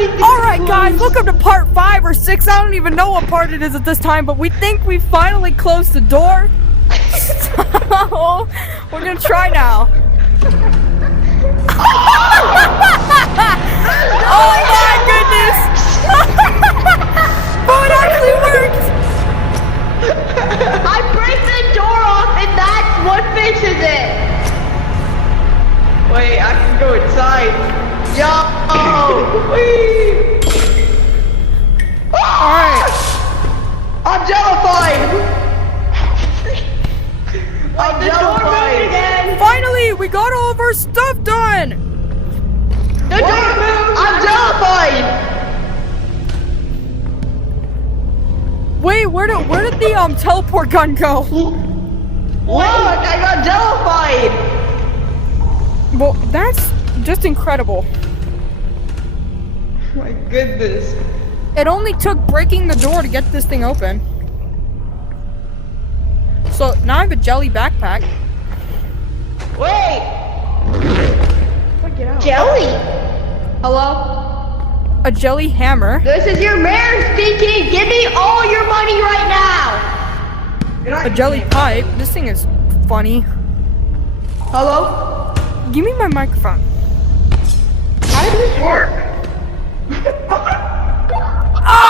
think this Alright is guys, close. welcome to part 5 or 6. I don't even know what part it is at this time, but we think we finally closed the door. So, we're gonna try now. Oh my goodness! Oh, it actually worked! I break the door off and that's what fixes it. Wait, I can go inside. Yo! Wee! Alright. I'm jellified! I'm jellified again! Finally, we got all of our stuff done! The door moved! I'm jellified! Wait, where did the teleport gun go? Look, I got jellified! Well, that's just incredible. My goodness. It only took breaking the door to get this thing open. So now I have a jelly backpack. Wait! Get out. Jelly! Hello? A jelly hammer. This is your mayor speaking! Give me all your money right now! A jelly pipe. This thing is funny. Hello? Give me my microphone. How does this work? Ah!